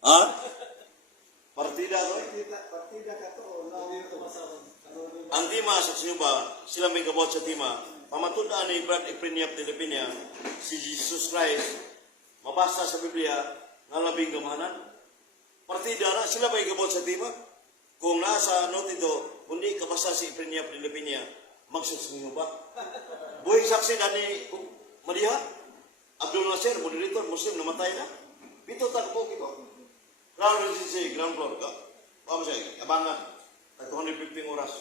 Ha? Partida to? Partida ka to. Ang tima sa Sinuba, sila may kabot sa tima. Pamatunda ni Brad Ipriniap Pilipina, si Jesus Christ, mabasa sa Biblia, nga labing gamahanan. Partida na, sila may kabot sa tima. Kung nasa note ito, kundi kabasa si Ipriniap Pilipina, magsusunyo ba? Buhay saksi na ni Maria, Abdul Nasir, moderator, Muslim, namatay na. Pito takbo ito. Crown Regency, ground floor ka. Paano siya? Abangan. Tag 215 oras.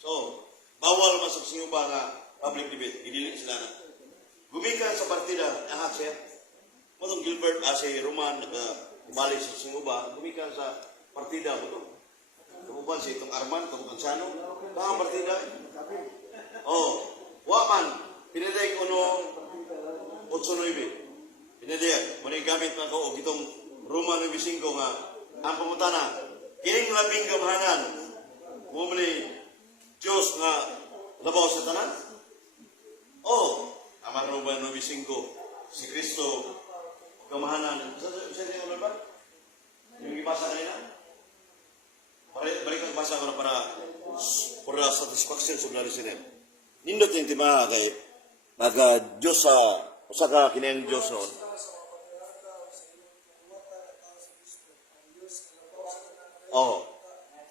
So, bawal masaksinyo ba nga public debate. Idili sila na. Gumikan sa partida, ahat siya. Matong Gilbert, si Roman, nag-ibalik sa sinyo ba, gumikan sa partida mo ito. Kamupan si itong Arman, kamupan Sano. Baka partida. Oh, waman, pinaday ko noong 8-9. Pinaday, muna gamit na ko, o itong Roman 9-5 nga, ang pamutana, kining labing gamahanan, mumuli, Diyos nga labaw sa tanan? Oh, Amar Roman 9-5, si Kristo, gamahanan. Saan yung ba? Yung ibasa kanina? Balik ang basa ko na para satisfaction sa mga listener. Nindot yung timaha kay Diyos sa usa ka kinayang Diyos noon. Oh,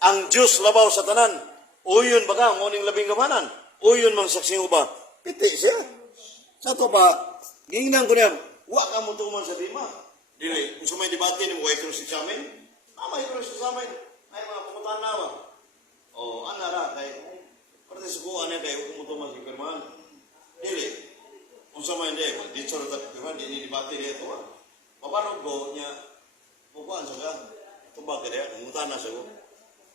ang Diyos labaw sa tanan. Uyon ba ka, nguning labing gamanan? Uyon mang saksing uba. Piti siya. Sa to ba, ginginan ko niya, wa ka mo tuman sa tima. Dili, kung sumay debate ni mo, way si sa amin, may si sa amin. Ay, mga pumutan na ba? O, anara, kay, parte sa buwan niya, kay huwag kumutuman si Pirman. Dili, kung sumay hindi, dito rin tayo Pirman, di debate niya ito, paparog ko niya, mukuan sa ka, tubag ka niya, kumutan na siya ko.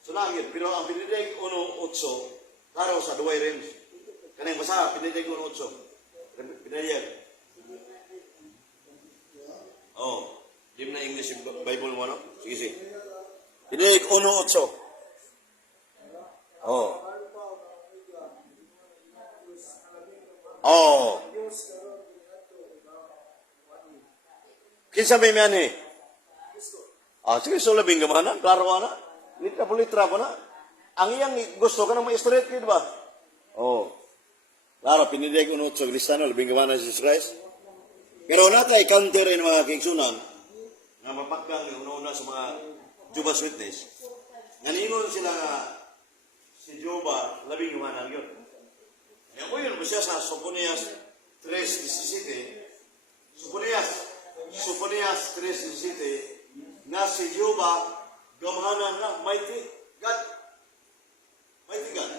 So, langit, pero ang pinidig 1-8, karaw sa duway rin. Kanang basa, pinidig 1-8. Pinidig. Oh, di mo na English Bible mo, no? Sige, sige. Pinidig 1-8. Oh. Oh. Kinsa may miyani? Sige, so labing gamanan, klaro ka na. Litra po na. Ang iyang gusto ka na ma-straight kid ba? Oh. Klaro, pinidig 1-8 Kristiyano, labing gamanan si Jesus Christ. Pero natay counter ng mga kingsunan na mapagkang una-una sa mga Jehovah's Witness. Nganingon sila nga si Jehovah, labing gamanan yun. Kaya po yun, siya sa Soponias 3:17, Soponias 3:17, na si Jehovah, gamahanan na, mighty God. Mighty God.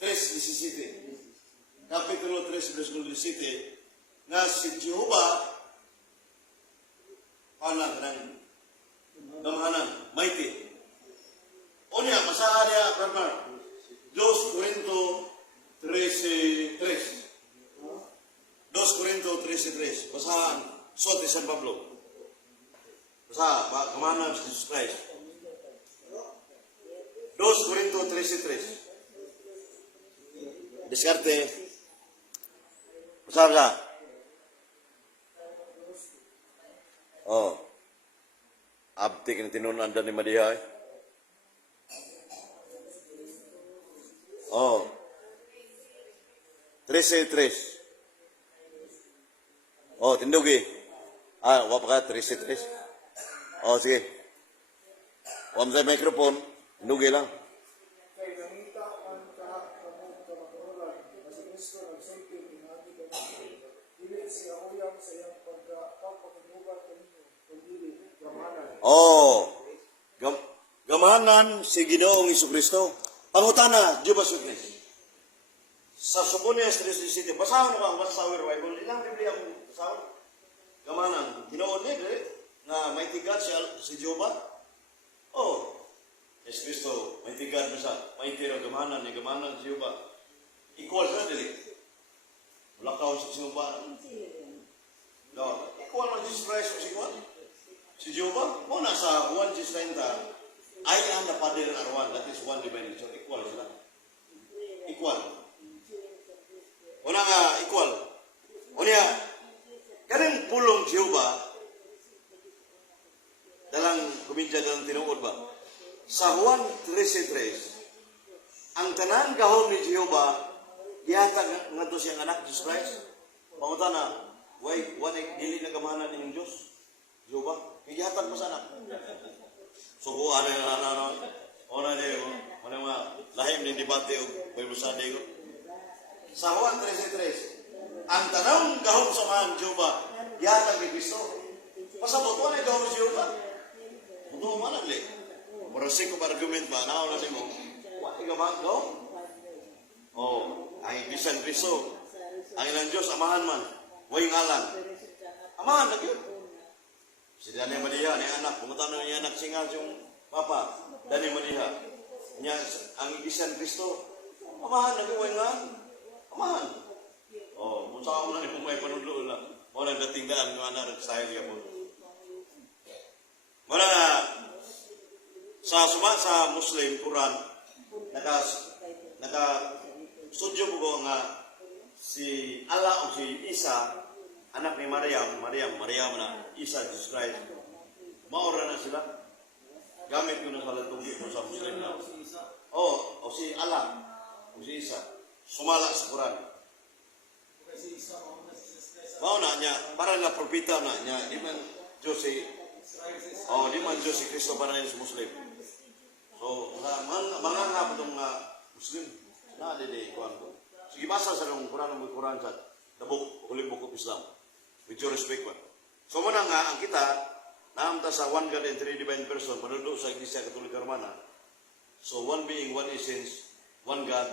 3:17. Kapitulo 3:17, na si Jehovah, panang ng gamahanan, mighty. O niya, masahan niya, Bernard, 2 Corinto 13:3. 2 Corinto 13:3. Basahan, Sote San Pablo. Basahan, gamahanan si Jesus Christ. 2 Corinto 13:3. Diskarte. Basahan ka. Oh. Abtik na tinunan ni Madihay. Oh. 13:3. Oh, tindugi. Wapa ka, 13:3. Oh, sige. Wam sa microphone, tindugi lang. Kay gamita man ka kamong kamaturan, kasi Kristo nagsulti ng ating kamaturan. Dili siya uyang sa iyang pagkakapagpakinubat kaninyo, kundi gamahanan. Oh. Gamahanan si Ginoong Jesucristo. Pangutana, Jehovah's Witness. Sa Soponias 3:17, basahan na ba ang sa Bible? Ilang Biblia ang basahan? Gamahanan. Ginoon niya, na mighty God si Jehovah. Oh. Yes, Kristo, mighty God na siya. Mighty rin gamahanan ni gamahanan si Jehovah. Equal siya, dili. Wala ka sa Jehovah. No. Equal na Jesus Christ o si Juan? Si Jehovah? Muna sa 1:30, I am the Father and one. That is one divine nature. Equal sila. Equal. Una nga, equal. Unya, kaning pulong Jehovah, komedya ng tinuod ba? Sa Juan 13:3, ang tanan gahom ni Jehova, gihatag nga to siyang anak, Jesus Christ. Pangutana, why dili na gamahanan ninyong Diyos? Jehova, gihatag mo sa anak. So, kung ano mga lahim ni debate o may musade ko. Sa Juan 13:3, ang tanang gahom sa mga Jehova, gihatag ni Kristo. Pasabot, wala gahom si Jehova. Ito man nagli. Marasing ko argument ba, naon na mo, wala gahom gahom. Ang Ibisan Kristo, ang ilang Diyos, amahan man, way ngalan. Amahan na yun. Si Dani Maria, ni anak, pumunta na niya anak singal yung papa, Dani Maria. Niya, ang Ibisan Kristo, amahan na yun, way ngalan. Amahan. Kung saan mo na ni may panudlo na, wala dating daan, ng anak, sahil ka po. Wala na, sa Muslim, Quran, sudyo ko nga si Allah o si Isa, anak ni Maryam na Isa, Jesus Christ, maura na sila. Gamit ko na sa latunggi ko sa Muslim na. O si Allah, o si Isa, sumala sa Quran. Mauna niya, para na propita na niya, di man Diyos si Kristo para sa Muslim. So, mga nga po itong Muslim, na dede kuan ko. Sige basa sa nung Quran sa the book, Holy Book of Islam. With your respect man. So muna nga ang kita naamta sa one God and three divine person manundo sa Iglesia Katolika Romana. So one being, one essence, one God,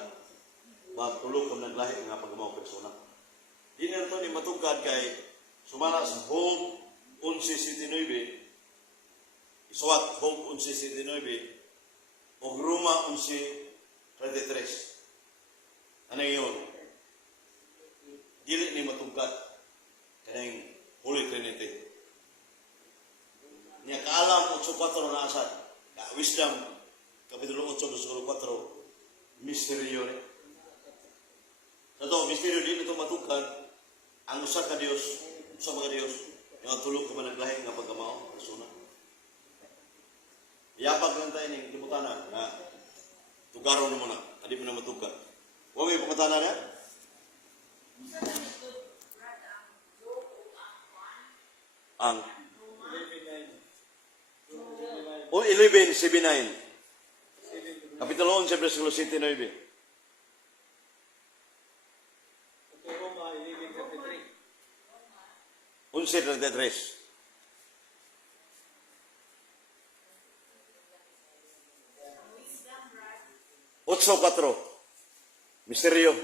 but tulog kung naglahi nga pagmamang persona. Di na ito ni matugkad kay sumala sa Job 11:19, isuwat Job 11:19, o Roma 11:33. Ano yun? Dili ni matugkad kanang Holy Trinity. Niya kaalam 8:4 na asad. Wisdom, Kapitulo 8, versículo 4, misteryo ni. Ito, misteryo din ito matugkad. Ang usa ka Dios, usa mga Dios, yung tulog ka managlahi nga pagkamao, kasuna. Iyapag lang tayo ni Libutanan na tugaron mo na, hindi mo na matugkad. Huwag may pagkatana na? Ang 11:79. Kapitulo 11, versículo 7-9. Roma 11:33. 11:33. 8:4. Misteryo.